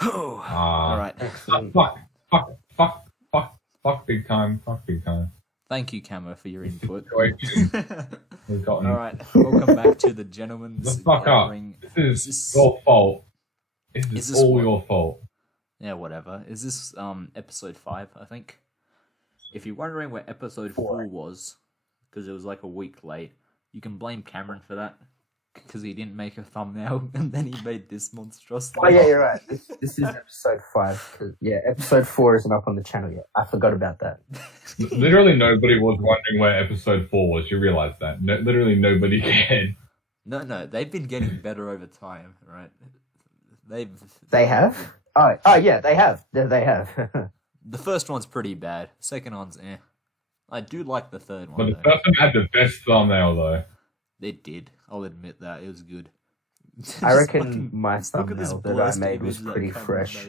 All right. Fuck, big time. Fuck, big time. Thank you, Camo, for your input. We've All right. Welcome back to the Gentleman's Gathering. This is your fault. This is all your fault. Yeah, whatever. Is this episode 5, I think? If you're wondering where episode 4 was, because it was like a week late, you can blame Cameron for that, because he didn't make a thumbnail, and then he made this monstrosity. Oh yeah, you're right. This is episode 5. Yeah, episode 4 isn't up on the channel yet. I forgot about that. Literally nobody was wondering where episode 4 was. You realise that? No, literally nobody cared. No, they've been getting better over time, right? They have? Oh yeah, they have. They have. The first one's pretty bad. Second one's eh. I do like the third one. But the first one had the best thumbnail though. It did. I'll admit that. It was good. I reckon my thumbnail that I made was pretty fresh.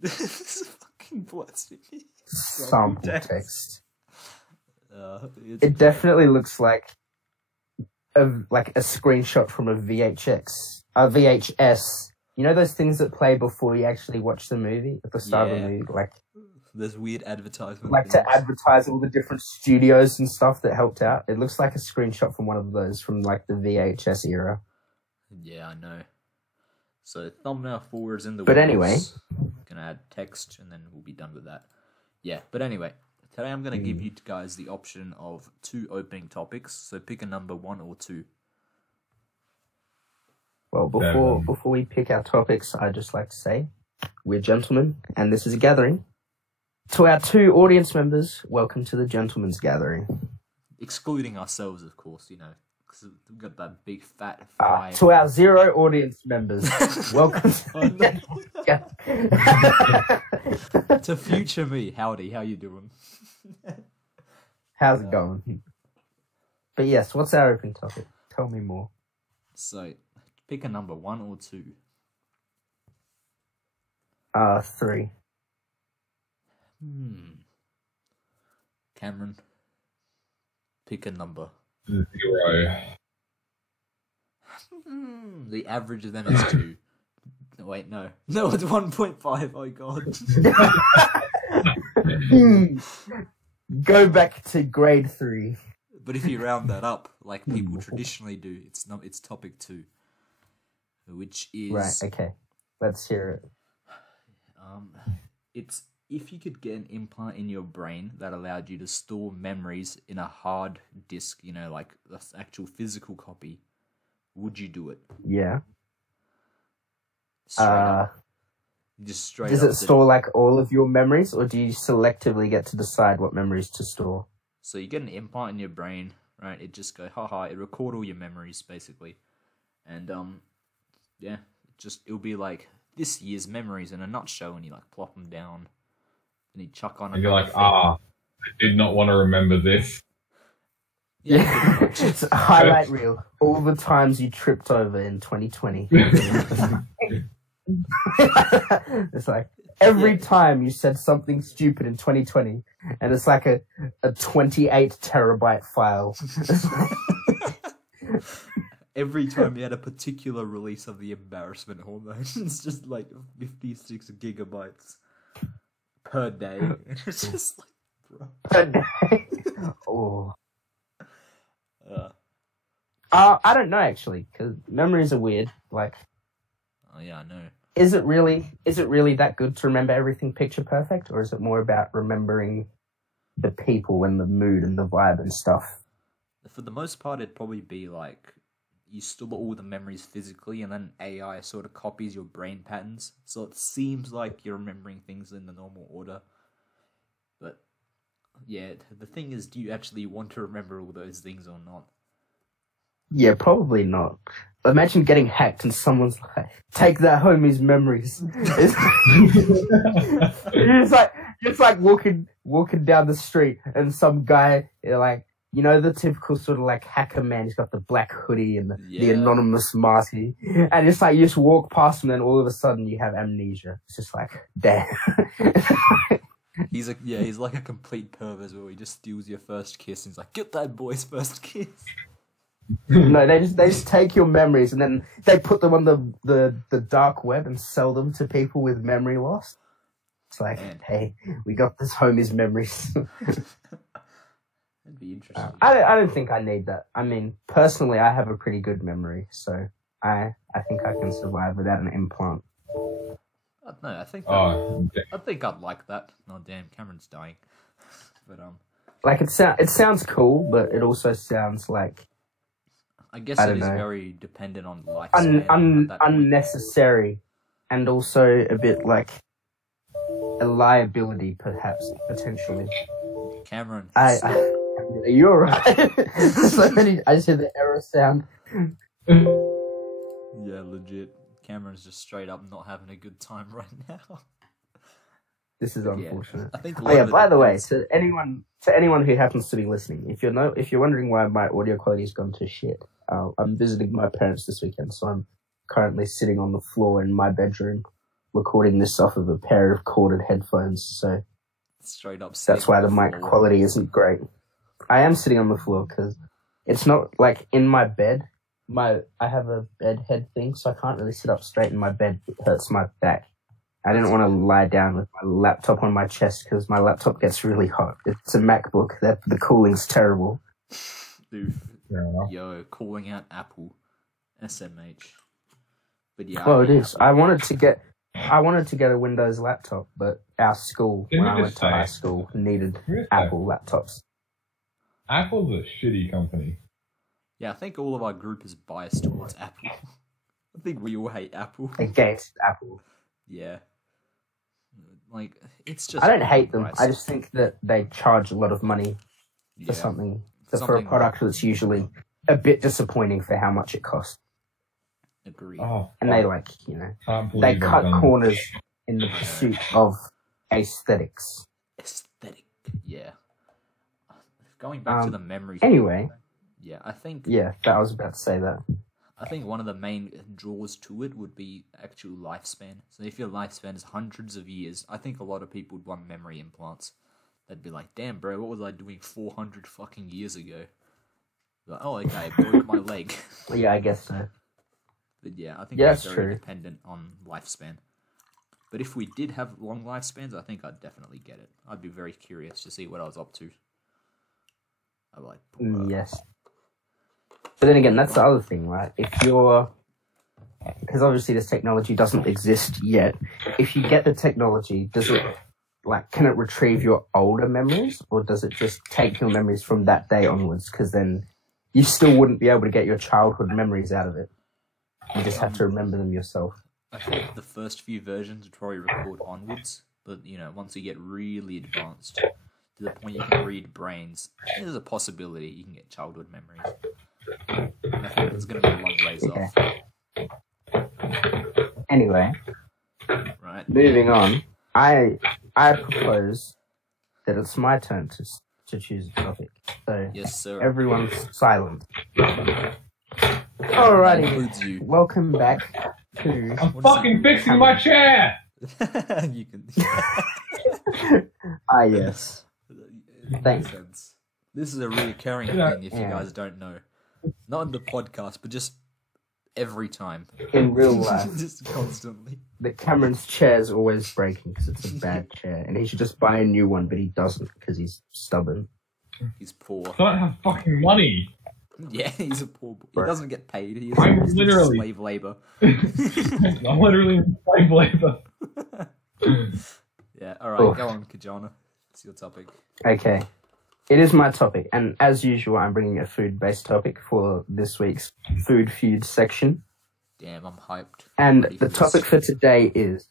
This is fucking blasphemy. Sample text. It definitely looks like a screenshot from a VHS. You know those things that play before you actually watch the movie at the start of the movie, like there's weird advertisements. Like to advertise all the different studios and stuff that helped out. It looks like a screenshot from one of those from like the VHS era. Yeah, I know. So thumbnail 4 is in the. But anyway, gonna add text and then we'll be done with that. Yeah, but anyway, today I'm gonna give you guys the option of 2 opening topics. So pick a number 1 or 2. Well, before we pick our topics, I'd just like to say we're gentlemen, and this is a gathering. To our 2 audience members, welcome to the Gentleman's Gathering. Excluding ourselves, of course, you know, because we've got that big fat 5. To our 0 audience members, welcome to the Gentleman's Gathering. To future me, howdy, how you doing? How's it going? But yes, what's our opening topic? Tell me more. So, pick a number 1 or 2. 3. Cameron, pick a number. 0. The average of them is 2. Wait, no, it's 1.5. Oh god. Go back to grade 3. But if you round that up, like people traditionally do, it's topic 2, which is right. Okay, let's hear it. It's if you could get an implant in your brain that allowed you to store memories in a hard disk, you know, like the actual physical copy, would you do it? Yeah. Just straight Does up it store like all of your memories, or do you selectively get to decide what memories to store? So you get an implant in your brain, right? It just go, haha, it record all your memories, basically. And, yeah, it'll be like this year's memories in a nutshell, and you like plop them down, and you chuck on. And you're like, I did not want to remember this. Yeah, it's a highlight reel. All the times you tripped over in 2020. It's like every time you said something stupid in 2020, and it's like a 28 terabyte file. Every time you had a particular release of the embarrassment hormone, it's just like 56 gigabytes per day. It's just like, bro. Per day? Oh. I don't know, actually, because memories are weird. Like, oh yeah, I know. Is it really that good to remember everything picture perfect, or is it more about remembering the people and the mood and the vibe and stuff? For the most part, it'd probably be like you store all the memories physically, and then AI sort of copies your brain patterns, so it seems like you're remembering things in the normal order. But yeah, the thing is, do you actually want to remember all those things or not? Yeah, probably not. Imagine getting hacked and someone's like, take that homie's memories. You're just like walking down the street, and some guy, like, you know, the typical sort of like hacker man, he's got the black hoodie and the anonymous mask, and it's like you just walk past him and all of a sudden you have amnesia. It's just like, damn. He's like a complete pervert where he just steals your first kiss and he's like, get that boy's first kiss. No, they just take your memories and then they put them on the dark web and sell them to people with memory loss. It's like, hey, we got this homie's memories. That'd be interesting. I don't think I need that. I mean, personally, I have a pretty good memory, so I think I can survive without an implant. No, I think I'd like that. Oh damn, Cameron's dying. But like it sounds cool, but it also sounds like I guess it is very dependent on lifespan. Unnecessary, and also a bit like a liability, perhaps potentially. Cameron, you're right. So many. I just hear the error sound. Yeah, legit. Cameron's just straight up not having a good time right now. This is unfortunate. I think. By the way, to anyone who happens to be listening, if you're wondering why my audio quality has gone to shit, I'm visiting my parents this weekend, so I'm currently sitting on the floor in my bedroom, recording this off of a pair of corded headphones. So straight up. That's why the mic quality isn't great. I am sitting on the floor because it's not like in my bed. I have a bed head thing, so I can't really sit up straight in my bed. It hurts my back. I didn't want to lie down with my laptop on my chest because my laptop gets really hot. It's a MacBook. The cooling's terrible. Dude, yo, calling out Apple, SMH. But yeah. Well, it is. I wanted to get a Windows laptop, but our school, when I went to high school, needed Apple laptops. Apple's a shitty company. Yeah, I think all of our group is biased towards Apple. I think we all hate Apple. Against Apple. Yeah. Like, it's just... I don't hate them. I just think that they charge a lot of money for something for a product that's usually a bit disappointing for how much it costs. Agreed. And they they cut corners in the pursuit of aesthetics. Aesthetic, yeah. Going back to the memories. Anyway. Yeah, I think... Yeah, I was about to say that. I think one of the main draws to it would be actual lifespan. So if your lifespan is hundreds of years, I think a lot of people would want memory implants. They'd be like, damn, bro, what was I doing 400 fucking years ago? Like, oh, okay, I broke my leg. Yeah, I guess so. But yeah, I think it's very dependent on lifespan. But if we did have long lifespans, I think I'd definitely get it. I'd be very curious to see what I was up to. I'd like... Yes. But then again, that's the other thing, right? Because obviously this technology doesn't exist yet. If you get the technology, can it retrieve your older memories? Or does it just take your memories from that day onwards? Because then you still wouldn't be able to get your childhood memories out of it. You just have to remember them yourself. I think the first few versions would probably record onwards. But, once you get really advanced, to the point you can read brains, there's a possibility you can get childhood memories. I think it's going to be a long ways off. Anyway, right. Moving on, I propose that it's my turn to choose a topic. So yes, sir. Everyone's silent. Alrighty, welcome back to... I'm fucking fixing my chair! You can... Yes. Thanks. This is a recurring thing if you guys don't know. Not in the podcast, but just every time. In real life. Just constantly. The Cameron's chair is always breaking because it's a bad chair. And he should just buy a new one, but he doesn't because he's stubborn. He's poor. I don't have fucking money. Yeah, he's a poor boy. He doesn't get paid. He's literally slave labor. I'm literally slave labor. Yeah, alright, go on, Kajana. It's your topic. Okay. It is my topic, and as usual, I'm bringing a food-based topic for this week's Food Feud section. Damn, I'm hyped. And the topic for today is,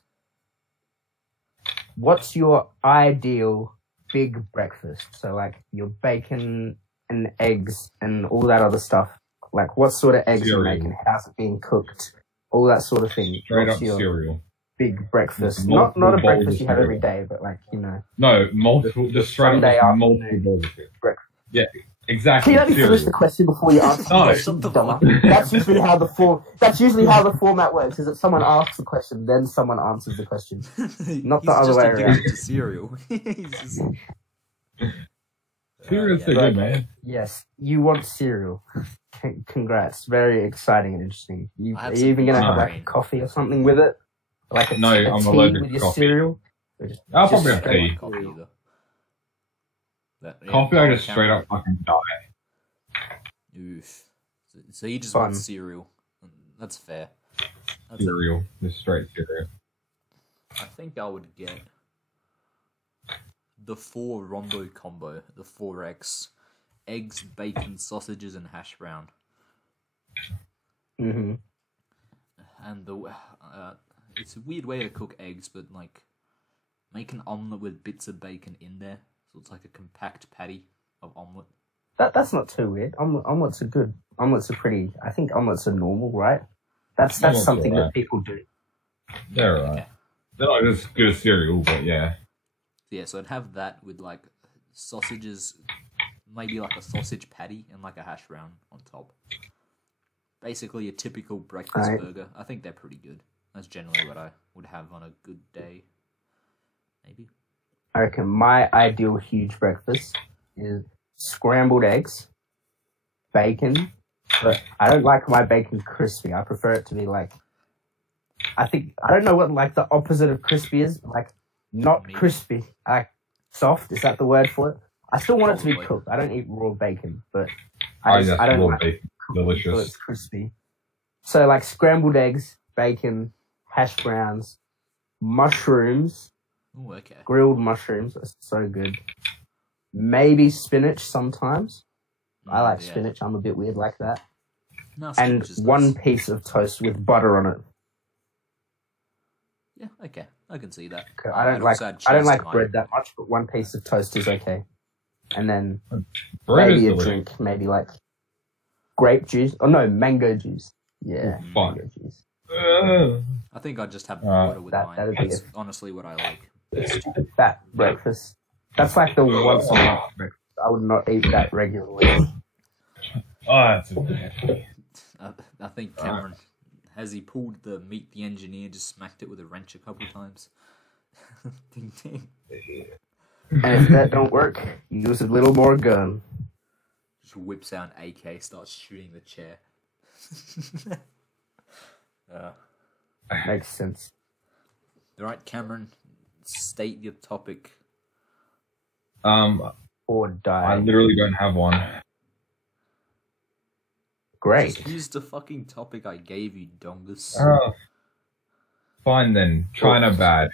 what's your ideal big breakfast? So, like, your bacon and eggs and all that other stuff. Like, what sort of eggs you're making? How's it being cooked? All that sort of thing. Straight up cereal. Big breakfast. Not a breakfast you have every day, but like, No, multiple, just straight up multiple bowls of it. Yeah, exactly. Can you let me finish the question before you answer the question? That's usually how the format works, is that someone asks the question, then someone answers the question. Not the other way around. To cereal. Cereal's so yeah. good, man. Yes, you want cereal. Congrats. Very exciting and interesting. I have Are you some even going to have brain. like a coffee or something with it? Like a, No, a I'm tea allergic with to your coffee. cereal? Or just- I'll just probably have straight tea. Coffee either. Yeah, Coffee, I oh, just straight up fucking die. Oof. So you just Fun. want cereal. That's fair. That's Cereal. Just straight cereal. I think I would get the 4 Rondo combo, the 4X. Eggs, bacon, sausages, and hash brown. Mm-hmm. And it's a weird way to cook eggs, but like make an omelet with bits of bacon in there, so it's like a compact patty of omelet. That's not too weird. Omelets are good. Omelets are pretty. I think omelets are normal, right? That's Omelets are something right. that people do. They're alright. They're not as good as cereal, but yeah. Yeah, so I'd have that with like sausages, maybe like a sausage patty and like a hash brown on top. Basically a typical breakfast Right. burger. I think they're pretty good. That's generally what I would have on a good day. Maybe. I reckon my ideal huge breakfast is scrambled eggs, bacon, but I don't like my bacon crispy. I prefer it to be like, I don't know what like the opposite of crispy is, but like not Meat. crispy, like soft. Is that the word for it? I still want it to be Probably. cooked. I don't eat raw bacon, but I I just don't love like bacon. until Delicious. it's crispy. So like scrambled eggs, bacon, hash browns, mushrooms, Oh, okay. grilled mushrooms. That's so good. Maybe spinach sometimes. I like Yeah. spinach. I'm a bit weird like that. No, And spinach is one nice. piece of toast with butter on it. Yeah, okay. I can see that. I don't I'd like also add I don't cheese like to mine. bread that much, but one piece of toast is okay. And then Bread is maybe a delicious. drink, maybe like grape juice. Oh no, mango juice. Yeah, Fun. mango juice. I think I'd just have Alright. water with That- mine. that'd be That's it. honestly what I like. That breakfast. That's like the once a month breakfast. I would not eat that regularly. That's a I think Cameron, has he pulled the Meet the Engineer, just smacked it with a wrench a couple times? Ding ding. And if that don't work, use a little more gun. Just whips out an AK, starts shooting the chair. Makes sense. Alright, Cameron, state your topic. Or I die. literally don't have one. Great. Just use the fucking topic I gave you, dongus. Fine then. China bad.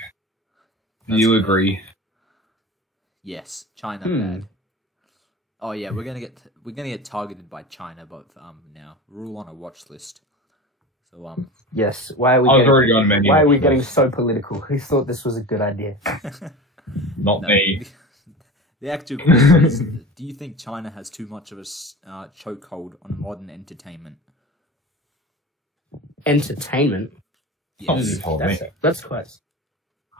Do you That's agree? Yes, China Hmm. bad. Oh yeah, we're gonna get targeted by China, but now we're all on a watch list. So Yes. Why are we I was getting, already on a menu. why are we getting so political? Who thought this was a good idea? Not no, me. The actual question is: do you think China has too much of a chokehold on modern entertainment? Entertainment. Something Yes. you told me. That's quite.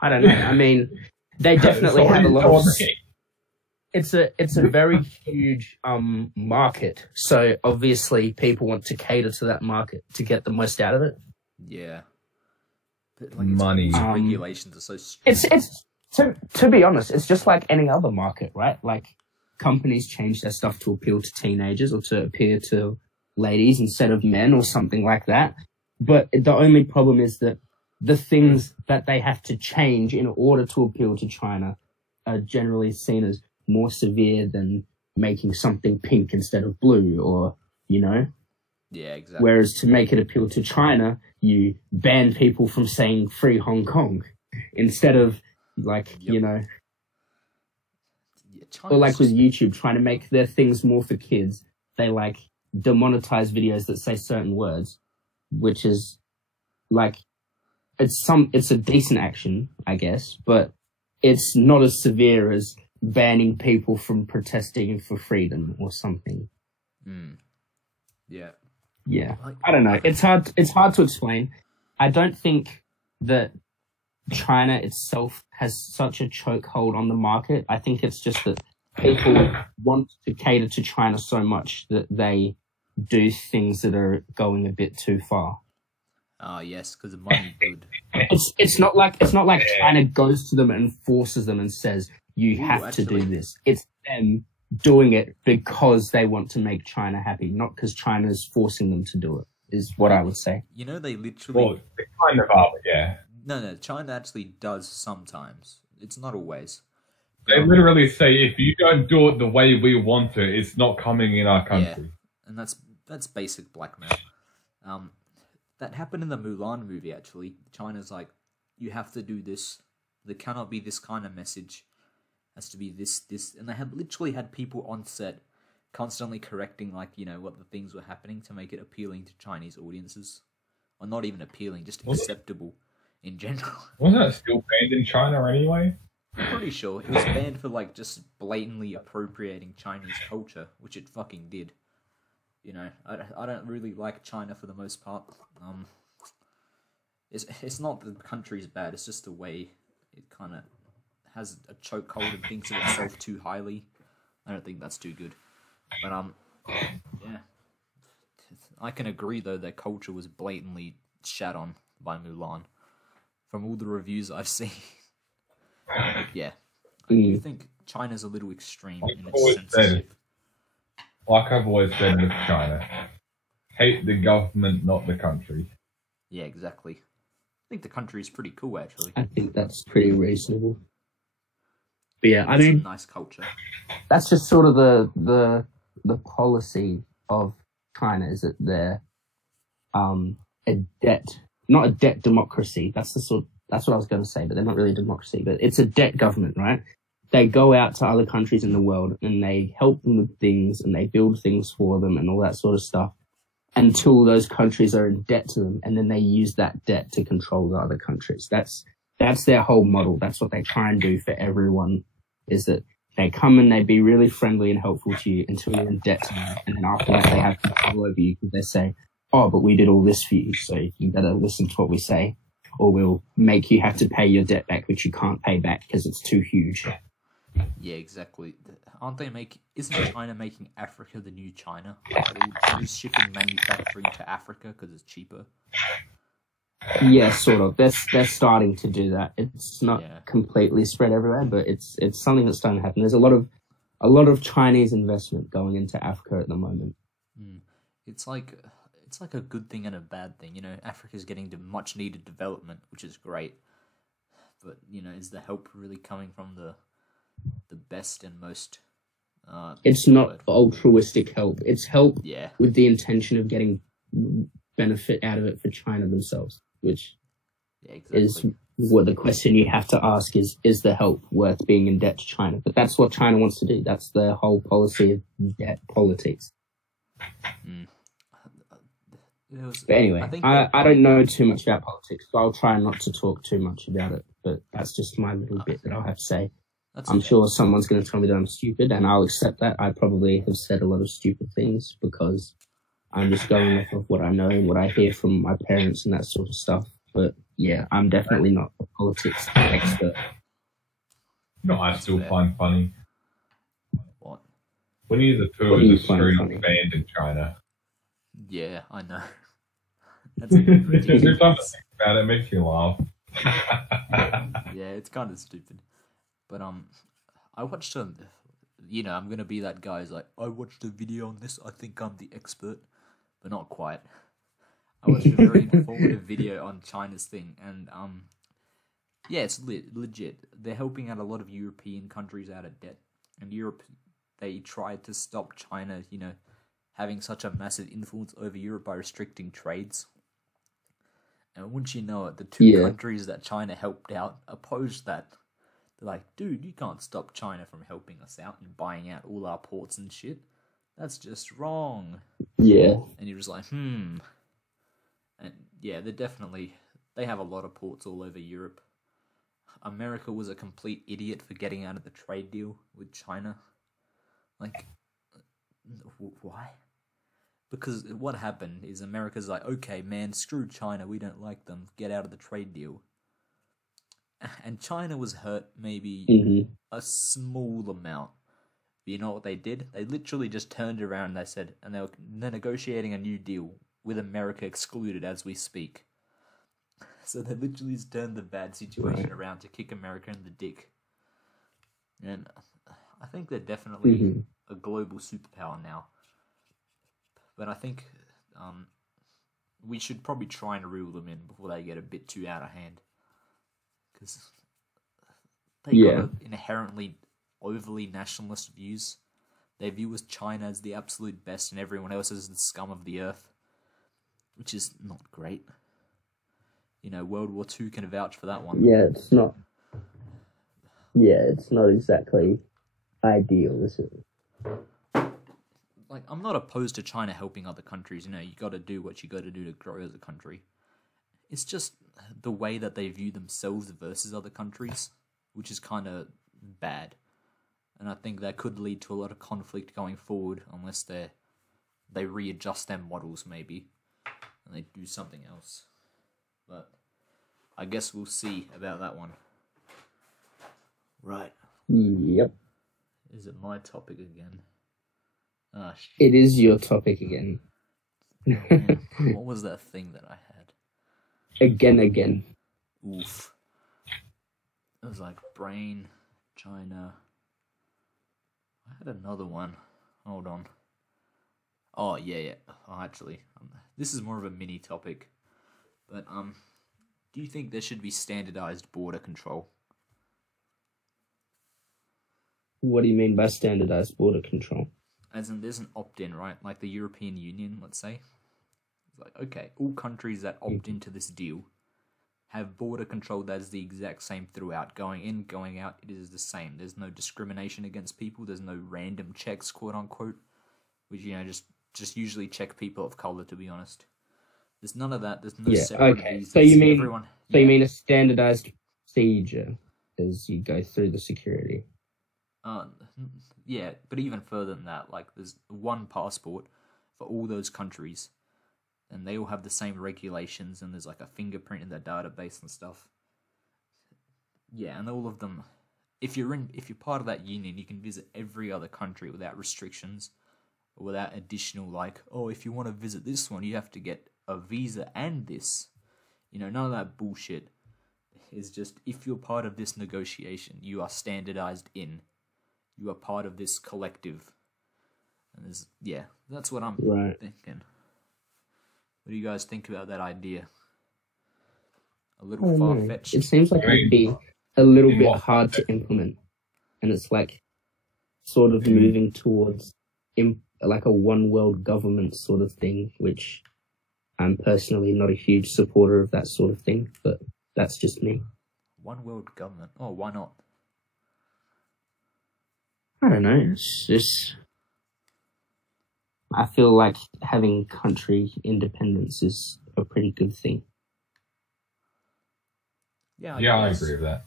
I don't know. I mean, they definitely have a lot of. It's a very huge market. So obviously, people want to cater to that market to get the most out of it. Yeah. But, like, Money. its regulations are so strict. It's to be honest, it's just like any other market, right? Like companies change their stuff to appeal to teenagers or to appeal to ladies instead of men or something like that. But the only problem is that the things that they have to change in order to appeal to China are generally seen as more severe than making something pink instead of blue, or, you know? Yeah, exactly. Whereas to make it appeal to China, you ban people from saying free Hong Kong instead of, like, Yep. you know, Yeah, or like China's with just- YouTube trying to make their things more for kids. They like demonetize videos that say certain words, which is like, it's a decent action, I guess, but it's not as severe as banning people from protesting for freedom or something. Yeah. Yeah. Like- I don't know. It's hard to explain. I don't think that China itself has such a chokehold on the market. I think it's just that people want to cater to China so much that they do things that are going a bit too far. Oh yes, because the money good. It's not like China goes to them and forces them and says you have to do actually- this. It's them doing it because they want to make China happy, not because China is forcing them to do it, is what I would say. You know, they literally... Well, they kind of are, yeah. No, China actually does sometimes. It's not always. They literally say, if you don't do it the way we want it, it's not coming in our country. Yeah, and that's basic blackmail. That happened in the Mulan movie, actually. China's like, you have to do this. There cannot be this kind of message. It has to be this. And they literally had people on set constantly correcting, like, you know, what the things were happening to make it appealing to Chinese audiences. Or not even appealing, just acceptable in general. Wasn't that still banned in China anyway? I'm pretty sure. It was banned for, like, just blatantly appropriating Chinese culture, which it fucking did. You know, I don't really like China for the most part. It's not the country's bad, it's just the way it kind of has a chokehold and thinks of itself too highly. I don't think that's too good. But, yeah. I can agree, though, that culture was blatantly shat on by Mulan. From all the reviews I've seen. Yeah. I think China's a little extreme in its censorship. Like I've always said with China, hate the government, not the country. Yeah, exactly. I think the country is pretty cool, actually. I think that's pretty reasonable. But yeah, I It's mean, a nice culture. that's just sort of the policy of China, is that they're not a debt democracy. That's what I was going to say, but they're not really a democracy. But it's a debt government, right? They go out to other countries in the world and they help them with things and they build things for them and all that sort of stuff until those countries are in debt to them, and then they use that debt to control the other countries. That's their whole model. That's what they try and do for everyone, is that they come and they be really friendly and helpful to you until you're in debt to them, and then after that they have control over you because they say, oh, but we did all this for you, so you better listen to what we say, or we'll make you have to pay your debt back, which you can't pay back because it's too huge. Yeah, exactly. Isn't China making Africa the new China? They're shipping manufacturing to Africa because it's cheaper. Yeah, sort of. They're starting to do that. It's not completely spread everywhere, but it's something that's starting to happen. There's a lot of Chinese investment going into Africa at the moment. It's like a good thing and a bad thing. You know, Africa's getting to much needed development, which is great. But, you know, is the help really coming from the best and most it's not altruistic help. It's help Yeah. with the intention of getting benefit out of it for China themselves, which is what the question you have to ask is the help worth being in debt to China? But that's what China wants to do. That's their whole policy of debt politics. But anyway, I don't know too much about politics, so I'll try not to talk too much about it. But that's just my little bit that I'll have to say. I'm sure someone's going to tell me that I'm stupid, and I'll accept that. I probably have said a lot of stupid things because I'm just going off of what I know and what I hear from my parents and that sort of stuff. But yeah, I'm definitely not a politics expert. No, I still find funny. What? Winnie the Pooh is a screwed up band in China. Yeah, I know. That's Every time I think about it, it makes me laugh. Yeah, it's kind of stupid. But I watched I'm gonna be that guy who's like, I watched a video on this, I think I'm the expert, but not quite. I watched a very informative video on China's thing, and yeah, it's legit. They're helping out a lot of European countries out of debt, and Europe, they tried to stop China, having such a massive influence over Europe by restricting trades. And wouldn't you know it, the two countries that China helped out opposed that. They're like, dude, you can't stop China from helping us out and buying out all our ports and shit. That's just wrong. Yeah. And you're just like, And yeah, they have a lot of ports all over Europe. America was a complete idiot for getting out of the trade deal with China. Like, why? Because what happened is America's like, okay, man, screw China, we don't like them, get out of the trade deal. And China was hurt maybe a small amount. But you know what they did? They literally just turned around and they're negotiating a new deal with America excluded as we speak. So they literally just turned the bad situation around to kick America in the dick. And I think they're definitely a global superpower now. But I think we should probably try and reel them in before they get a bit too out of hand. Because they got inherently overly nationalist views. They view as China as the absolute best and everyone else as the scum of the earth, which is not great. You know, World War II can vouch for that one. Yeah, it's not. Yeah, it's not exactly ideal, is it? Like, I'm not opposed to China helping other countries. You know, you got to do what you got to do to grow as a country. It's just the way that they view themselves versus other countries, which is kind of bad. And I think that could lead to a lot of conflict going forward unless they readjust their models maybe and they do something else. But I guess we'll see about that one. Right. Yep. Is it my topic again? Ah, shit. It is your topic again. Man, what was that thing that I had? Again. Oof. It was like brain, China. I had another one. Hold on. Oh, yeah. Oh, actually, this is more of a mini topic. But, do you think there should be standardized border control? What do you mean by standardized border control? As in, there's an opt-in, right? Like the European Union, let's say. It's like, okay, all countries that opt into this deal have border control that is the exact same throughout. Going in, going out, it is the same. There's no discrimination against people. There's no random checks, quote-unquote, which, you know, just usually check people of color, to be honest. There's none of that. There's no separate visas. So you mean, everyone, you mean a standardized procedure as you go through the security? Yeah, but even further than that, like, there's one passport for all those countries, and they all have the same regulations, and there's like a fingerprint in their database and stuff. Yeah, and all of them, if you're part of that union, you can visit every other country without restrictions, or without additional, like, oh, if you want to visit this one, you have to get a visa and this. You know, none of that bullshit. It's just, if you're part of this negotiation, you are standardized in. You are part of this collective. And that's what I'm thinking. What do you guys think about that idea? A little far-fetched. It seems like it'd be a little bit hard to implement. And it's like sort of moving towards like a one world government sort of thing, which I'm personally not a huge supporter of that sort of thing, but that's just me. One world government? Oh, why not? I don't know, it's just... I feel like having country independence is a pretty good thing. Yeah, I agree with that.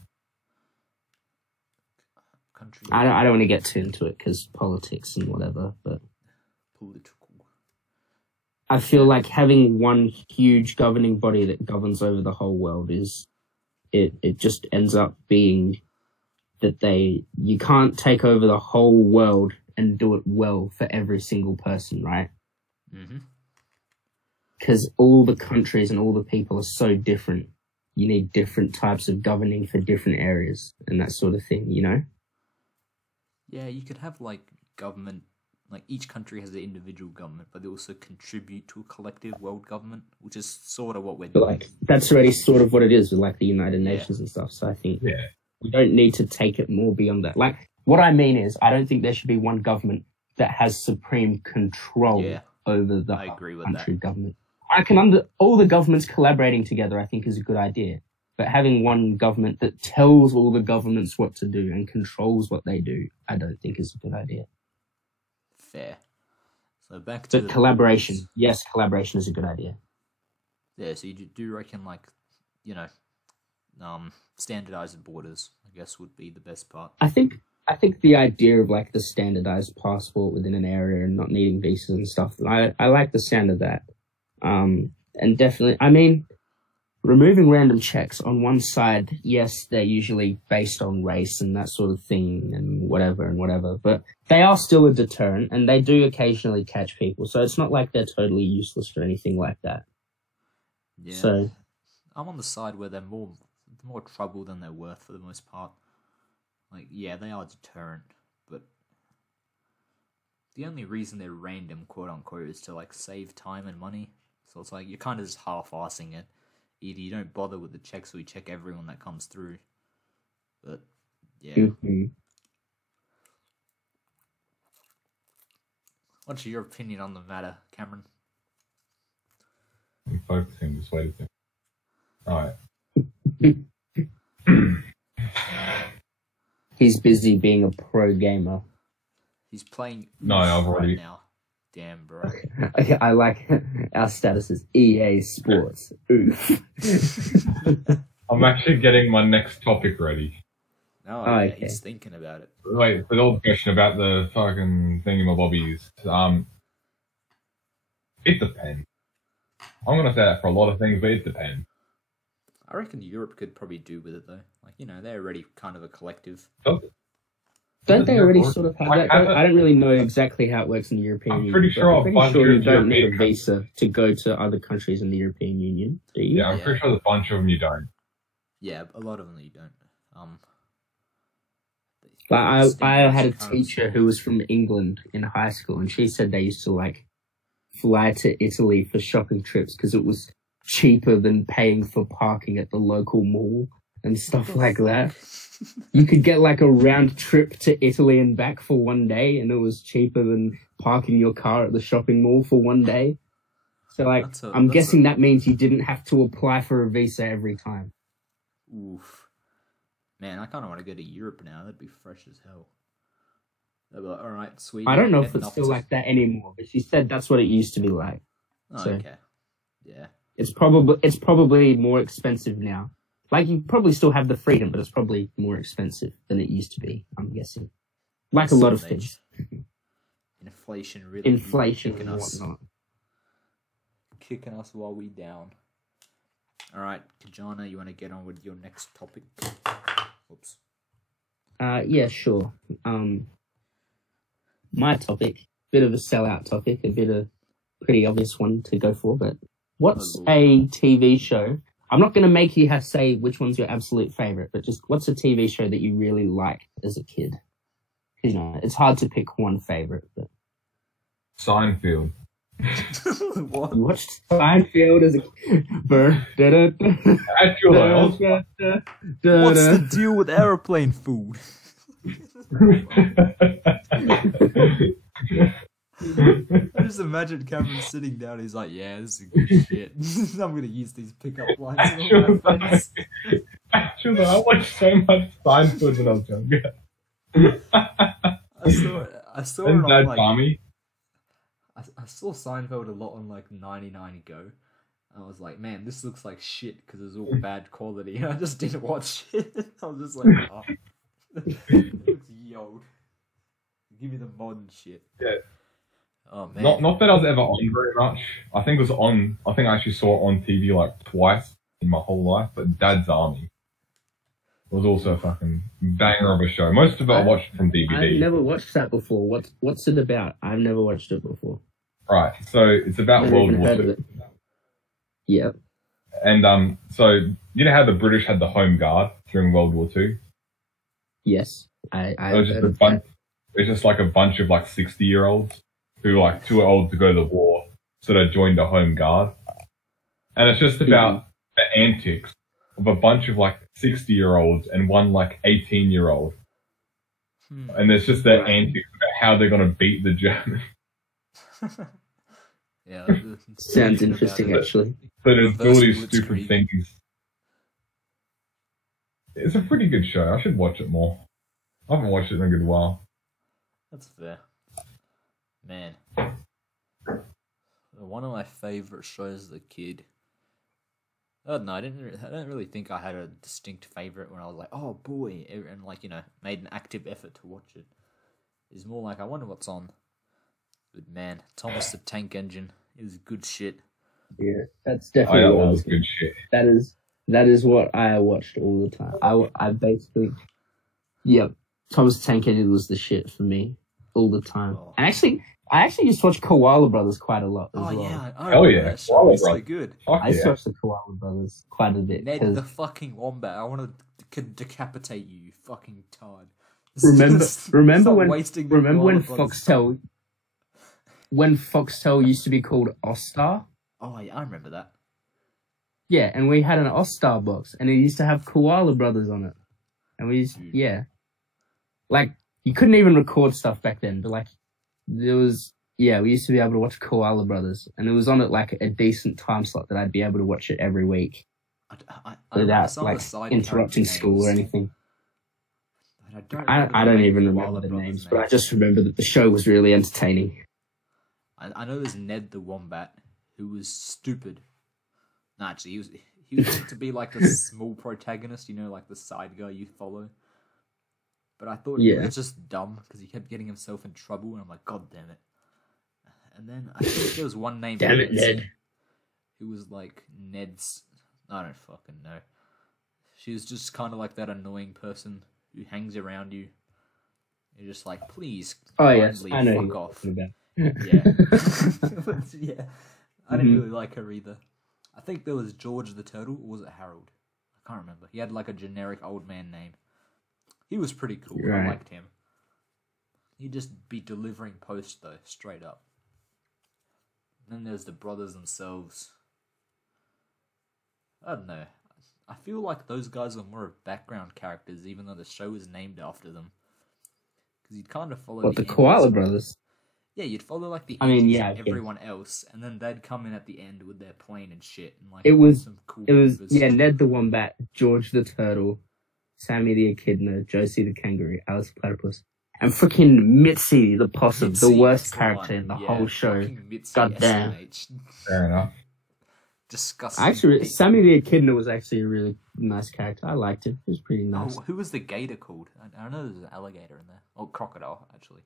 Country. I don't want to get too into it because politics and whatever, but... Political. I feel like having one huge governing body that governs over the whole world it just ends up being that you can't take over the whole world and do it well for every single person, right? Mm-hmm. Because all the countries and all the people are so different. You need different types of governing for different areas and that sort of thing, you know? Yeah, you could have, like, government, like, each country has their individual government, but they also contribute to a collective world government, which is sort of what we're doing. Like, that's already sort of what it is with, like, the United Nations and stuff, so I think we don't need to take it more beyond that. Like, what I mean is, I don't think there should be one government that has supreme control over the country government. I can all the governments collaborating together, I think, is a good idea. But having one government that tells all the governments what to do and controls what they do, I don't think is a good idea. Fair. So back to collaboration. Yes, collaboration is a good idea. Yeah, so you do reckon, like, you know, standardized borders, I guess, would be the best part. I think the idea of, like, the standardized passport within an area and not needing visas and stuff, I like the sound of that. And definitely, I mean, removing random checks on one side, yes, they're usually based on race and that sort of thing and whatever, but they are still a deterrent and they do occasionally catch people. So it's not like they're totally useless or anything like that. Yeah. So I'm on the side where they're more trouble than they're worth for the most part. Like, yeah, they are deterrent, but the only reason they're random, quote unquote, is to like save time and money. So it's like you're kind of just half-assing it. Either you don't bother with the checks, or you check everyone that comes through. But yeah. Mm-hmm. What's your opinion on the matter, Cameron? I'm focusing. Just wait a second. All right. He's busy being a pro gamer. He's playing I've already right now. Damn, bro. I like our status as EA Sports. Oof. I'm actually getting my next topic ready. No, okay. He's thinking about it. Wait, for the old question about the fucking thingamabobbies, it depends. I'm gonna say that for a lot of things, but it depends. I reckon Europe could probably do with it though. Like, you know, they're already kind of a collective. Don't they already sort of have that? I don't really know exactly how it works in the European Union. Pretty sure you don't need a visa to go to other countries in the European Union, do you? Yeah, I'm pretty sure there's a bunch of them you don't. Yeah, a lot of them you don't. But I had a teacher who was from England in high school, and she said they used to like fly to Italy for shopping trips because it was cheaper than paying for parking at the local mall and stuff like that. You could get like a round trip to Italy and back for one day, and it was cheaper than parking your car at the shopping mall for one day. So like, I'm guessing that means you didn't have to apply for a visa every time. Oof. Man, I kind of want to go to Europe now. That'd be fresh as hell. They'd be like, all right, sweet. I don't know if it's still like that anymore, but she said that's what it used to be like. Oh, so okay. Yeah. It's probably more expensive now. Like, you probably still have the freedom, but it's probably more expensive than it used to be, I'm guessing. Like a lot of things. Inflation really. Inflation and whatnot. Kicking us while we down. All right, Kajana, you want to get on with your next topic? Whoops. Yeah, sure. My topic, bit of a sellout topic, a bit of pretty obvious one to go for, but what's a TV show? I'm not going to make you have to say which one's your absolute favorite, but just what's a TV show that you really liked as a kid? You know, it's hard to pick one favorite, but Seinfeld. What? You watched Seinfeld as a kid? What's the deal with aeroplane food? I just imagine Cameron sitting down. He's like, "Yeah, this is good shit. I'm gonna use these pickup lines." Actually, I watched so much Seinfeld when I was younger. I saw it on like. Tommy? I saw Seinfeld a lot on like 99 Go. I was like, man, this looks like shit because it's all bad quality. And I just didn't watch it. I was just like, oh. It looks yoked. Give me the modern shit. Yeah. Oh man. Not that I was ever on very much. I think I actually saw it on TV like twice in my whole life. But Dad's Army was also a fucking banger of a show. Most of it I watched from DVD. I've never watched that before. What's it about? I've never watched it before. Right. So it's about World War II. Yep. And so you know how the British had the Home Guard during World War II? Yes. It was just like a bunch of like 60-year-olds who were like too old to go to the war, so they joined the Home Guard. And it's just about the antics of a bunch of like 60-year-olds and one like 18-year-old. And it's just their antics about how they're going to beat the Germans. Yeah, sounds interesting actually. So there's all these stupid things. It's a pretty good show. I should watch it more. I haven't watched it in a good while. That's fair. Man. One of my favorite shows as a kid. Oh no, I don't really think I had a distinct favorite when I was like, oh boy, and like, you know, made an active effort to watch it. It's more like, I wonder what's on. But man, Thomas the Tank Engine is good shit. Yeah, that's definitely all the good shit. That is what I watched all the time. I basically, yep, Thomas the Tank Engine was the shit for me all the time. Oh. And I actually used to watch Koala Brothers quite a lot as well. Yeah, yeah, Koala Brothers so good. I used to watch the Koala Brothers quite a bit. Ned the fucking Wombat. I want to decapitate you, you fucking tard. Remember when Foxtel when Foxtel used to be called Ostar. Oh, yeah, I remember that. Yeah, and we had an Ostar box, and it used to have Koala Brothers on it. And we used, yeah. Like, you couldn't even record stuff back then, but like, there was, yeah, we used to be able to watch Koala Brothers, and it was on at like a decent time slot that I'd be able to watch it every week without like interrupting school or anything. I don't even remember the names, but I just remember that the show was really entertaining. I know there's Ned the Wombat, who was stupid. No, actually, he was meant to be like the small protagonist, you know, like the side guy you follow. But I thought he was just dumb because he kept getting himself in trouble, and I'm like, God damn it. And then I think there was one named Damn it, Ned. Who was like Ned's... I don't fucking know. She was just kind of like that annoying person who hangs around you. You're just like, please, kindly fuck off. Yeah. Yeah. I didn't really like her either. I think there was George the Turtle, or was it Harold? I can't remember. He had like a generic old man name. He was pretty cool. Right. I liked him. He'd just be delivering posts though, straight up. And then there's the brothers themselves. I don't know. I feel like those guys are more of background characters, even though the show is named after them. Because you'd kind of follow the Koala Brothers. Yeah, you'd follow like the everyone else, and then they'd come in at the end with their plane and shit. And like some cool Ned the Wombat, George the Turtle, Sammy the Echidna, Josie the Kangaroo, Alice the Platypus, and freaking Mitzi the Possum, the worst character in the whole show. God damn. Fair enough. Disgusting. Actually, Sammy the Echidna was actually a really nice character. I liked him. He was pretty nice. Oh, who was the gator called? I know there's an alligator in there. Oh, crocodile, actually.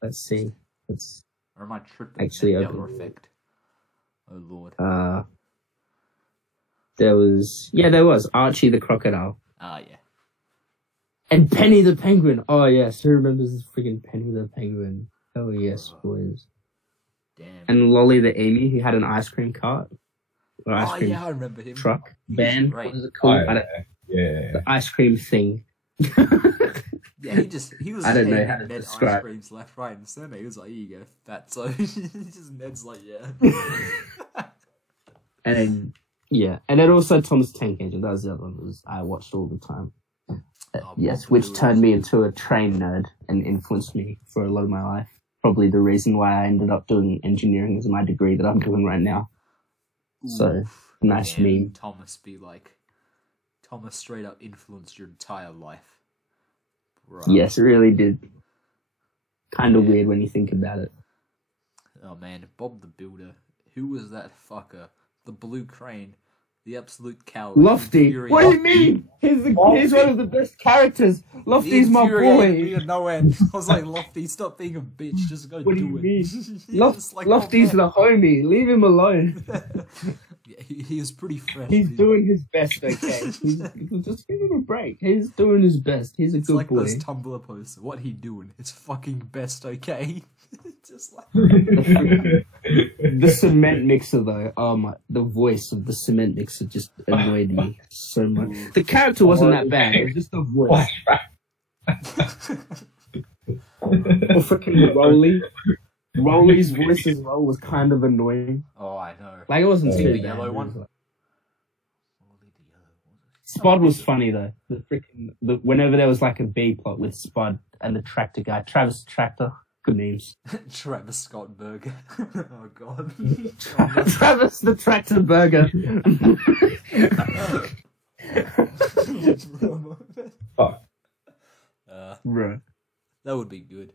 Let's see. Or am I tripping? Actually open. Effect. Oh, Lord. There was Archie the crocodile. Ah, yeah. And Penny the penguin. Oh, yes. Who remembers this freaking Penny the penguin? Oh, yes, boys. Damn. And Lolly the emu, who had an ice cream cart. Or ice cream I remember him. Truck. Van. What is it called? The ice cream thing. Yeah, he was I don't know how to describe ice creams left, right, and center. He was like, here you go, fat. So Ned's like, yeah. And then also Thomas Tank Engine. That was the other one I watched all the time. Yes, which turned me into a train nerd and influenced me for a lot of my life. Probably the reason why I ended up doing engineering as my degree that I'm doing right now. Ooh, so, nice meme. Thomas straight up influenced your entire life. Right. Yes, it really did. Kind of weird when you think about it. Oh man, Bob the Builder. Who was that fucker? The blue crane. The absolute coward. Lofty. What do you mean? He's one of the best characters. Lofty's my boy. No end. I was like, Lofty, stop being a bitch. Just go do it. What do you mean? Lofty's the homie. Leave him alone. Yeah, he was pretty fresh. He's doing his best, okay? Just give him a break. He's doing his best. He's a good like boy. Those Tumblr posts. What he doing? It's fucking best, okay? Just like the cement mixer, though. The voice of the cement mixer just annoyed me so much. The character wasn't that bad. It was just the voice. Or freaking Rolly. Rolly's voice as well was kind of annoying. Oh, I know. Like, it wasn't too the bad. Yellow one. Spud was funny though. Whenever there was like a B plot with Spud and the tractor guy, Travis the Tractor. Good names. Travis Scott Burger. Oh god. Travis the Tractor Burger. Fuck. Bro. That would be good.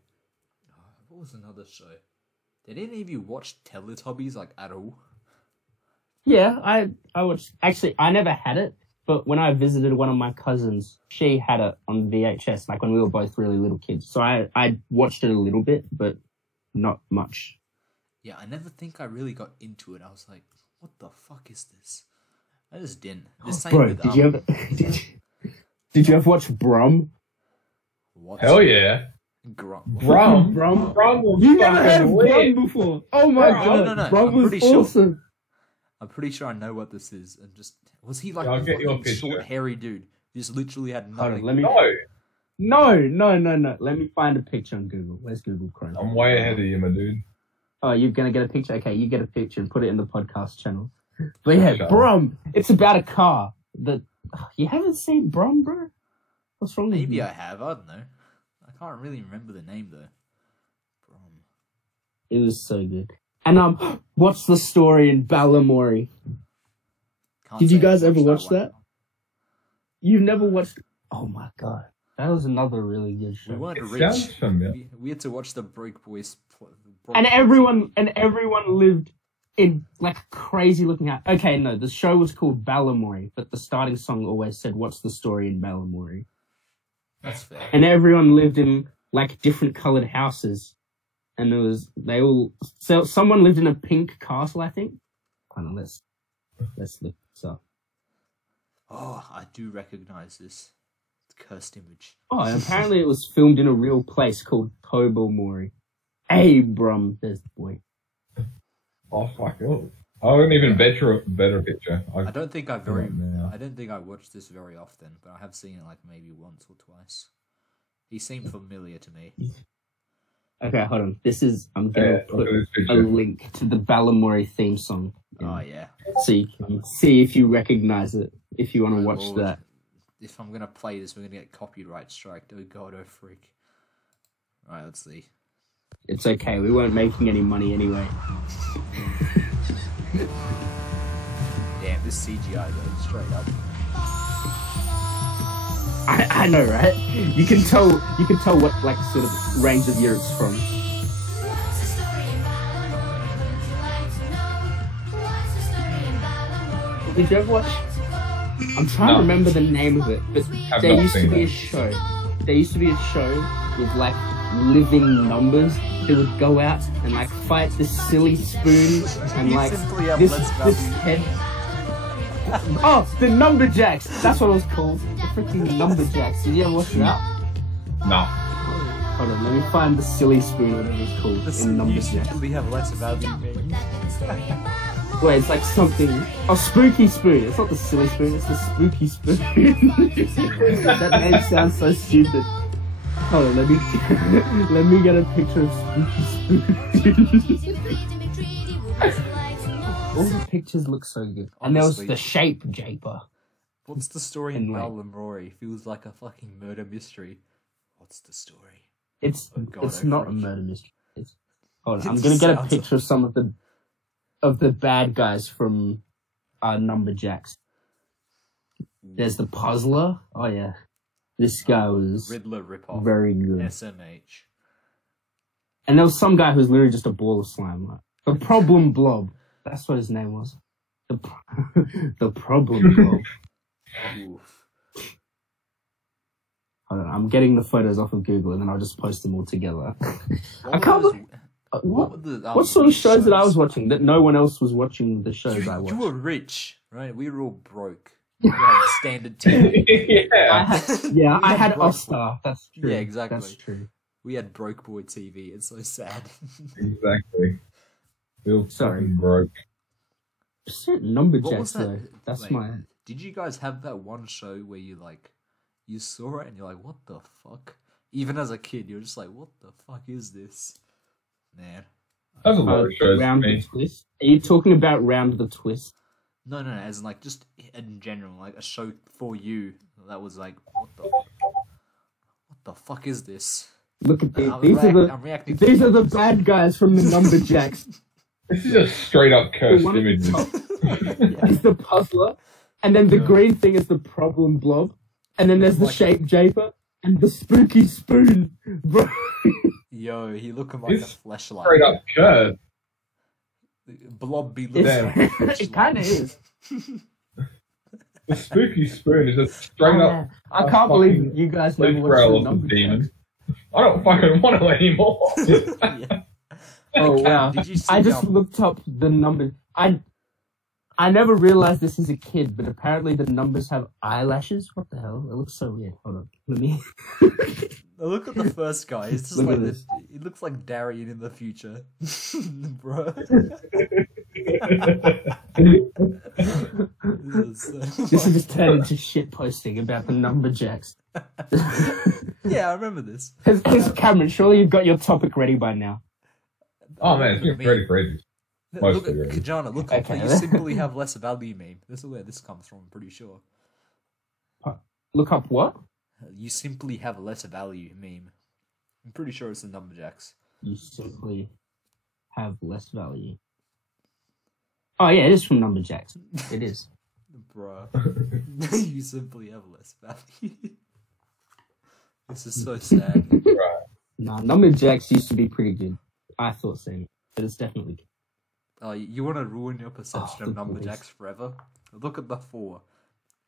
What was another show? Did any of you watch Teletubbies like at all? Yeah, I watched. Actually, I never had it, but when I visited one of my cousins, she had it on VHS, like when we were both really little kids. So I watched it a little bit, but not much. Yeah, I never think I really got into it. I was like, what the fuck is this? I just didn't. The same Bro, with, did you ever watch Brum? What? Hell yeah. Brum. You never heard of Brum before? Oh my god. No. Brum was awesome. I'm pretty sure I know what this is. And just was he like I'll get your picture. Short, hairy dude? He just literally had nothing. No. Let me find a picture on Google. Where's Google Chrome? I'm way ahead of you, my dude. Oh, you're gonna get a picture? Okay, you get a picture and put it in the podcast channel. But yeah, Sure. Brum. It's about a car. You haven't seen Brum, bro? What's wrong with Maybe you? I have. I don't know. I can't really remember the name though. It was so good. And what's the story in Balamory? Can't Did you say I guys ever watched watch that? You've never watched? Oh my god, that was another really good show. We weren't It rich. sounds familiar. We had to watch the Broke Boys. And everyone lived in like crazy looking house. Okay, no, the show was called Balamory, but the starting song always said, "What's the story in Balamory?" That's fair. And everyone lived in like different colored houses, and so someone lived in a pink castle, I think. Hold on, let's look this up. Oh, I do recognize this cursed image. Oh, and apparently it was filmed in a real place called Tobermory. Hey, Brum, there's the boy. Oh fuck! Oh, I have an even better picture. I don't think I watched this very often, but I have seen it like maybe once or twice. He seemed familiar to me. Okay, hold on. I'm gonna put look at this a picture. link to the Balamory theme song. Oh yeah. So you can see if you recognize it, if you want to My watch lord. that. If I'm gonna play this, we're gonna get copyright striked. Oh god, oh freak. Alright, let's see. It's okay, we weren't making any money anyway. Damn, this CGI though, straight up. I know, right? You can tell what like sort of range of year it's from. Did you ever watch? I'm trying to remember the name of it, but there used to be a show. There used to be a show with like living numbers that would go out and like fight this silly spoon and You like simply have this less value. head. Oh, the Numberjacks! That's what it was called. The freaking Numberjacks. Did you ever watch that? Nah. Hold on, let me find the silly spoon, whatever it's called, in You Numberjacks. simply have less value, man. Wait, it's like something. Oh, Spooky Spoon. It's not the silly spoon, it's the Spooky Spoon. That name sounds so stupid. Hold on, let me get a picture of Spooky Spoon. All the pictures look so good. And there was Honestly. the Shape Japer. What's the story in And, like- Balamory? Feels like a fucking murder mystery. What's the story? It's God, it's I not a freak. murder mystery. Hold on, It I'm gonna get a sounds- picture of some of the bad guys from Numberjacks. There's the Puzzler. Oh yeah, this guy was Riddler ripoff. very good. SMH. And there was some guy who's literally just a ball of slime. Like, the Problem Blob. That's what his name was. The Problem Blob. Oof. Hold on, I'm getting the photos off of Google and then I'll just post them all together. I can't was- believe- What What? were the, What sort of rich shows that I was watching that no one else was watching the shows I You watched? were rich, right? We were all broke. We had standard TV. Yeah. I had broke- Ostar. That's true. Yeah, exactly. That's true. We had broke boy TV. It's so sad. Exactly. Feel Sorry. fucking broke. What was Numberjacks that? though. That's Like, my. Did you guys have that one show where you saw it and you're like, what the fuck? Even as a kid, you're just like, what the fuck is this? Man. That's a lot of shows for Round the me. Twist. Are you talking about Round the Twist? No, as in just in general, like a show for you that was like, what the fuck is this? Look at these. I'm These reacting to these are the bad guys from the Numberjacks. This is just straight up cursed One at the images. top is the Puzzler, and then the green thing is the Problem Blob, and then there's the Shape Japer and the Spooky Spoon, bro. Yo, he looking like It's a fleshlight. Straight up cursed. Blob be looking Damn. like a fleshlight. It kind of is. The spooky spoon is just straight up. I can't believe you guys never Sleep watched rail the of the Numberjacks. demon. I don't fucking want to anymore. Yeah. Oh Cam, wow! did you see I just how- looked up the numbers. I never realized this as a kid, but apparently the numbers have eyelashes. What the hell? It looks so weird. Hold on, let me. Look at the first guy. He's just Look like at this. He looks like Darian in the future, bro. This is just turned into shit posting about the Numberjacks. Yeah, I remember this. Cameron, surely you've got your topic ready by now. Oh man, it's been pretty crazy. Look Mostly, at really. Kajana, look up Okay. the you simply have less value meme. This is where this comes from, I'm pretty sure. Look up what? You simply have less value meme. I'm pretty sure it's the Numberjacks. You simply have less value. Oh yeah, it is from Numberjacks. It is. Bruh. You simply have less value. This is so sad. Right. Nah, Numberjacks used to be pretty good. I thought so, but it's definitely good. You want to ruin your perception of the Numberjacks forever? Look at the 4,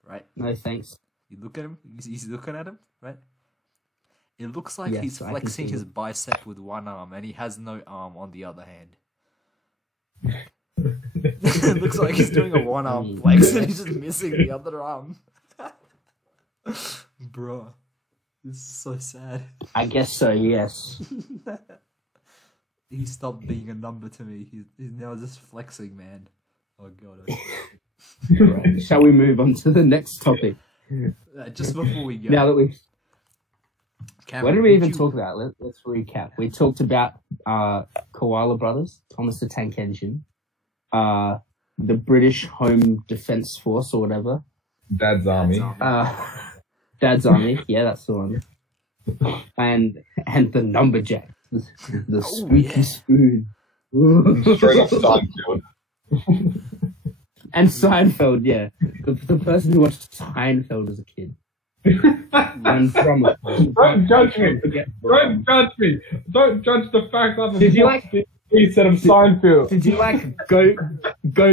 right? No thanks. You look at him. He's looking at him, right? It looks like Yes, he's I can flexing see his it. bicep with one arm, and he has no arm on the other hand. It looks like he's doing a one-arm flex, and he's just missing the other arm. Bruh, this is so sad. I guess so. Yes. He stopped being a number to me. He's now just flexing, man. Oh god. Right. Shall we move on to the next topic? Just before we go, Now that we've Cameron, what did we even you- talk about? Let's recap. We talked about Koala Brothers, Thomas the Tank Engine, the British Home Defence Force or whatever, Dad's army. Dad's Army. Yeah, that's the one. And the Numberjack, the squeaky yeah. spoon, Straight off Seinfeld. and Seinfeld. Yeah, the person who watched Seinfeld as a kid. And drummer. Don't judge me. Don't judge me. Don't judge the fact that Did you like? he said of Seinfeld. Did you like go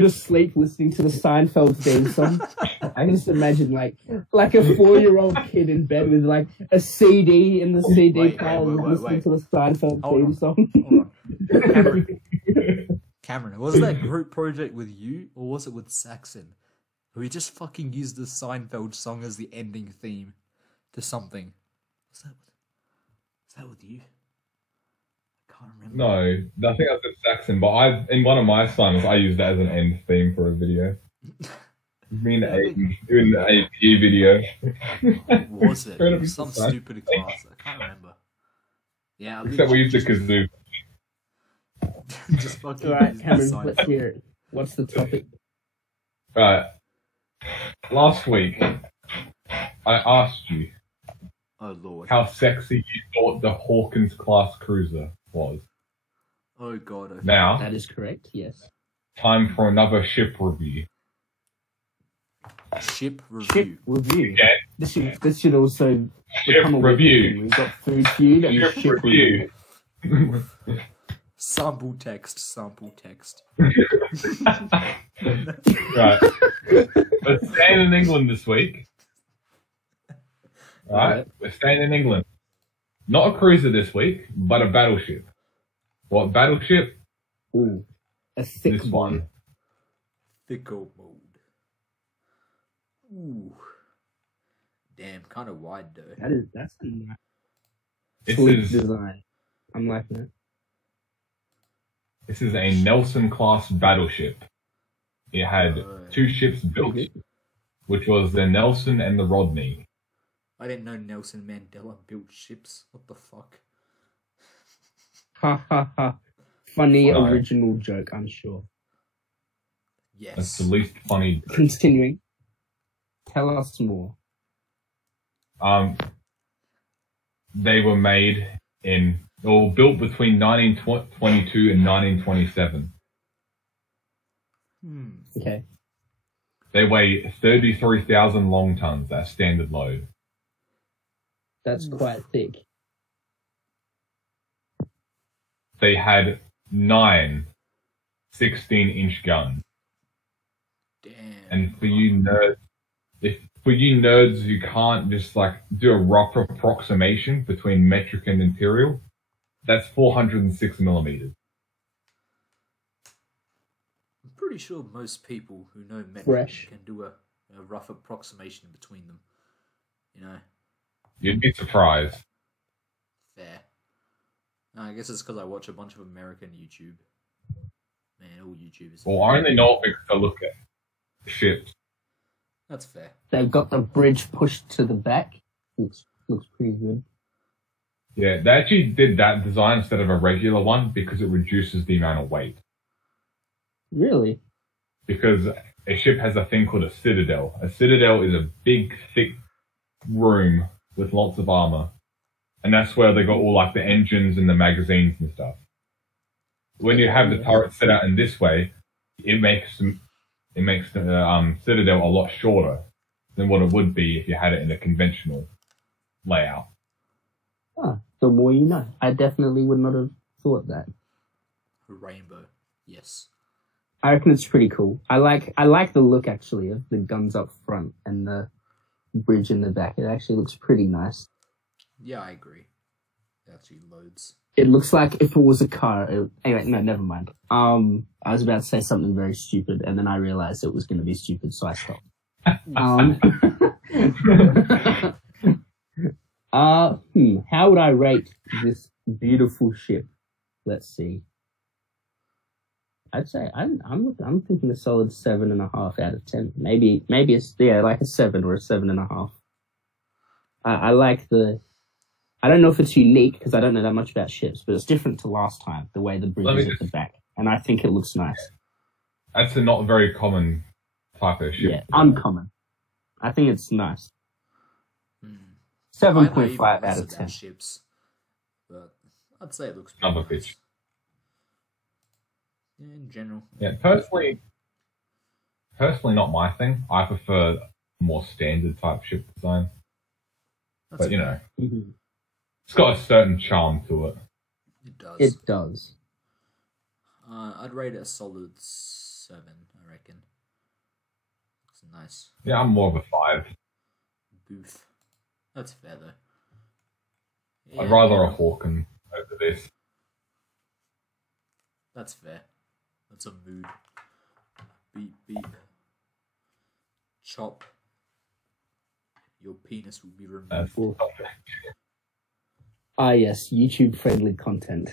to sleep listening to the Seinfeld theme song? I just imagine like a 4-year-old kid in bed with like a CD in the CD Wait, player wait, listening wait. to the Seinfeld Hold theme on. song. Hold on. Cameron, was that group project with you, or was it with Saxon? We just fucking used the Seinfeld song as the ending theme to something. Was that with you? I can't remember. No, I think that's with Saxon, but in one of my songs, I used that as an end theme for a video. Me and Aiden doing the AP video. What was it? Straight It up was some Seinfeld. stupid class. I can't remember. Yeah, I Except we used the literally kazoo. just fucking All right, used the Cameron, Seinfeld. let's hear it. What's the topic? Right. Last week, I asked you Oh lord. how sexy you thought the Hawkins class cruiser was. Oh god. Okay. Now, That is correct. Yes. time for another ship review. Ship review. Ship review. Okay, This should also ship become a weekly review. thing. We've got food feud and Ship ship review. review. Sample text. Sample text. Right. We're staying in England this week. Right? We're staying in England. Not a cruiser this week, but a battleship. What battleship? Ooh, a thick This one. Fickle mode. Ooh. Damn, kind of wide though. That's a nice This sleek is design. I'm liking it. this is a Nelson class battleship. It had 2 ships built, which was the Nelson and the Rodney. I didn't know Nelson Mandela built ships. What the fuck? Ha ha ha. Funny No. original joke, I'm sure. Yes. That's the least funny. Continuing. Tell us more. They were made built between 1922 and 1927. Okay. They weigh 33,000 long tons at standard load. That's quite thick. They had 9 16-inch guns. Damn. And for you nerds who can't just like do a rough approximation between metric and imperial, that's 406 millimeters. I'm pretty sure most people who know metric Fresh. can do a rough approximation between them. You know, You'd be surprised. fair. No, I guess it's because I watch a bunch of American YouTube. Man, all YouTubers. Well, I only know it because I look at ships. That's fair. They've got the bridge pushed to the back. Looks pretty good. Yeah, they actually did that design instead of a regular one because it reduces the amount of weight. Really? Because a ship has a thing called a citadel. A citadel is a big, thick room with lots of armor. And that's where they got all like the engines and the magazines and stuff. When you have the turret set out in this way, it makes the citadel a lot shorter than what it would be if you had it in a conventional layout. Ah, the more you know. I definitely would not have thought that. Rainbow, yes. I reckon it's pretty cool. I like the look actually of the guns up front and the bridge in the back. It actually looks pretty nice. Yeah, I agree. It actually loads. It looks like if it was a car. Anyway, no, never mind. I was about to say something very stupid, and then I realized it was going to be stupid, so I stopped. How would I rate this beautiful ship? Let's see. I'd say I'm thinking a solid 7.5 out of 10. Maybe it's like a 7 or a 7.5. I like the. I don't know if it's unique because I don't know that much about ships, but it's different to last time. The way the bridge is at the back, and I think it looks nice. That's a not very common type of ship. Yeah, uncommon. I think it's nice. 7.5 out of 10. Ships, but I'd say it looks Another nice. pitch. Yeah, in general. Yeah, personally, not my thing. I prefer more standard type ship design. That's But you know, Mm-hmm. it's got a certain charm to it. It does. It does. I'd rate it a solid 7, I reckon. Looks nice. Yeah, I'm more of a 5. Booth. That's fair though. I'd rather a Hawken over this. That's fair. That's a mood. Beep beep. Chop. Your penis will be removed. Ah, yes, YouTube friendly content.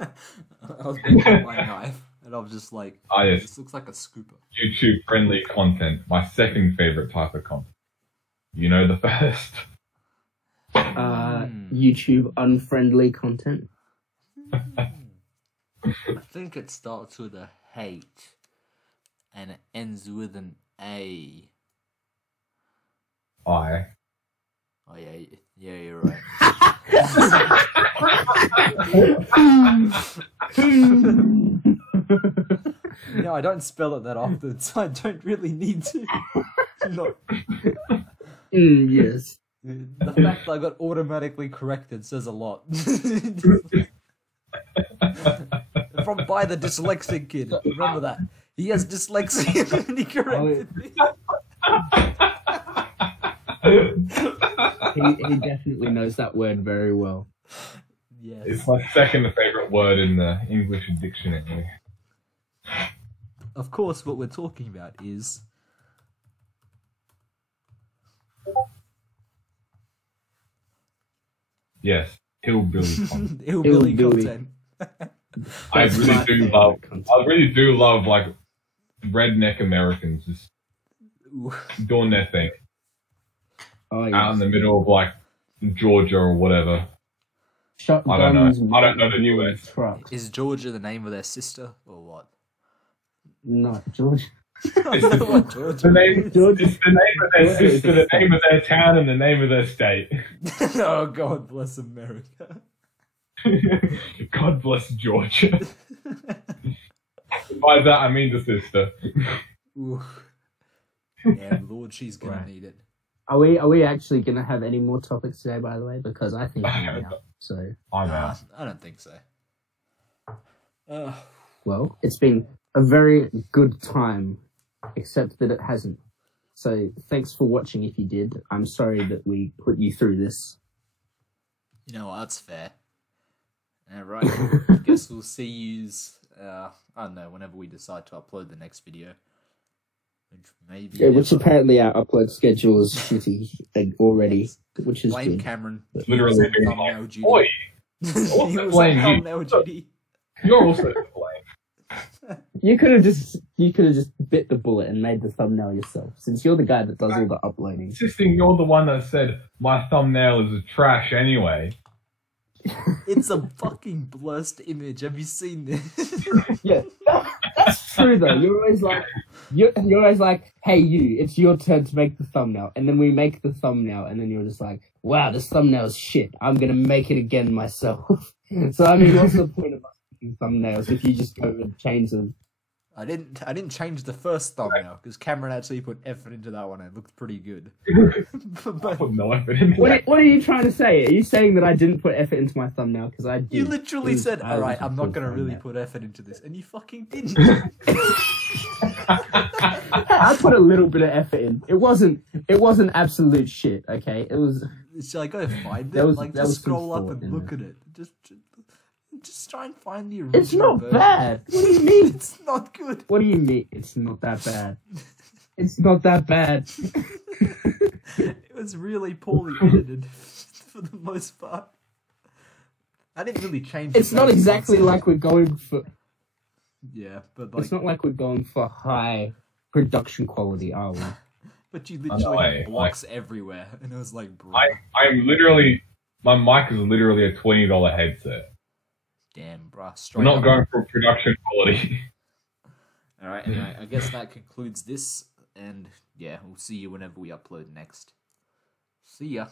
I was picking up my knife, and I was just like, yes. This looks like a scooper. YouTube friendly content. My second favorite type of content. You know the first. YouTube unfriendly content. I think it starts with a H and it ends with an A. I. Oh yeah, you're right. No, I don't spell it that often, so I don't really need to. No. Yes. The fact that I got automatically corrected says a lot. From by the dyslexic kid. Remember that. He has dyslexia and he corrected me. He definitely knows that word very well. Yes. It's my second favorite word in the English dictionary. Of course, what we're talking about is... Yes, hillbilly content. Hillbilly Hillbilly. content. I That's my really do favorite love. content. I really do love like redneck Americans just Ooh. doing their thing Oh, yes. out in the middle of like Georgia or whatever. Shotguns, I don't know. I don't know the mules, US. trucks. Is Georgia the name of their sister, or what? No, George. I don't know what Georgia The name, Georgia. it's the name of their sister, the name of their town, and the name of their state. Oh, God bless America. God bless Georgia. By that I mean the sister. Ooh. Yeah, Lord, she's gonna Right. need it. Are we actually gonna have any more topics today? By the way, because I think I'm out. So I'm out. I don't think so. well, it's been a very good time, except that it hasn't. So thanks for watching. If you did, I'm sorry that we put you through this. You know what? That's fair. Alright. Guess we'll see yous. I don't know. Whenever we decide to upload the next video. Which maybe. Yeah, which apparently our upload schedule is shitty already, which is Blame good. Cameron. Literally He was being on thumbnail like, duty. oi, He also was blame on you. thumbnail duty. You're also to blame. You could have just bit the bullet and made the thumbnail yourself, since you're the guy that does all the uploading. Insisting you're the one that said my thumbnail is trash anyway. It's a fucking blessed image. Have you seen this? Yeah, that's true though. You're always like, hey you, it's your turn to make the thumbnail, and then we make the thumbnail, and then you're just like, wow, this thumbnail's shit. I'm gonna make it again myself. So I mean, what's the point of us making thumbnails if you just go and change them? I didn't change the first thumbnail because Cameron actually put effort into that one and it looked pretty good. I put no effort into What are you trying to say? Are you saying that I didn't put effort into my thumbnail? Because I did. You literally said, alright, I'm not going to really put effort into this. And you fucking didn't. I put a little bit of effort in. It wasn't absolute shit, okay? It was... Shall I go find it? Just scroll up and look at it. Just try and find the original It's not version. bad. What do you mean? It's not good. What do you mean? It's not that bad. It's not that bad. It was really poorly edited for the most part. I didn't really change. It's not exactly like we're going for... Yeah, but like... It's not like we're going for high production quality, are we? But you literally had blocks everywhere, and it was like, bro. I'm literally... My mic is literally a $20 headset. Damn, bruh. We're not going for production quality. Alright, anyway, I guess that concludes this, and yeah, we'll see you whenever we upload next. See ya.